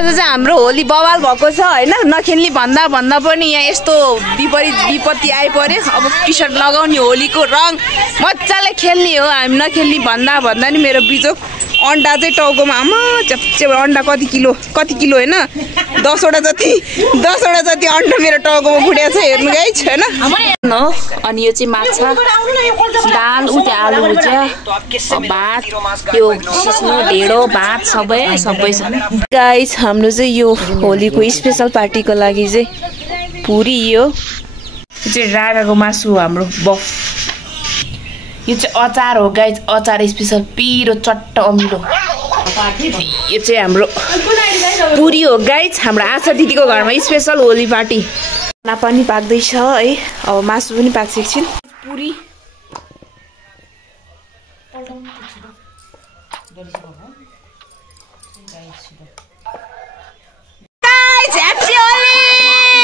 आज चाहिँ हाम्रो होली बवाल भएको छ हैन नखेल्ने भन्दा पनि यहाँ यस्तो विपत्ति आइपर्यो अब टी-शर्ट लगाउने होलीको रङ मज्जाले खेल्ने हो हामी नखेल्ने भन्दा नि मेरो बिजोक अन्डा चाहिँ टाउकोमा आमा चेप अन्डा कति किलो हैन 10 वटा जति अन्डा मेरो टाउकोमा फुटेको छ हेर्नु गाइस हैन अनि यो चाहिँ माछा दाल उते आलु भुजिया भात यो सिस्नो ढेडो भात सबै छ गाइस हाम्रो चाहिँ यो होलीको स्पेशल पार्टीको लागि चाहिँ पुरी यो चाहिँ रागाको मासु हाम्रो बफ यो चाहिँ अचार हो गाइस अचार स्पेशल पिरो चट्ट अमिलो यो चाहिँ हाम्रो पुरी हो गाइस हाम्रो आशा दिदीको घरमा स्पेशल होली पार्टी खाना पनि पाक्दैछ है अब मासु पनि पाक्छ एकछिन पुरी गाइस ह्यापी होली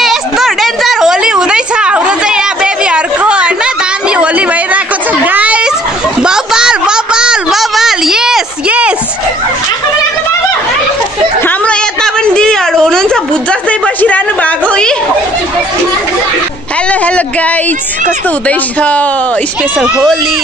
यस्तो डेन्जर होली हुँदैछ हाम्रो चाहिँ यहाँ बेबीहरुको हैन दामी होली भइरहेको छ गाइस बबाल यस हाम्रो यता पनि दिदीहरु हुनुहुन्छ भूत जस्तै बसिरहनु भएको हेलो गाइस कस्तो हुँदैछ स्पेशल होली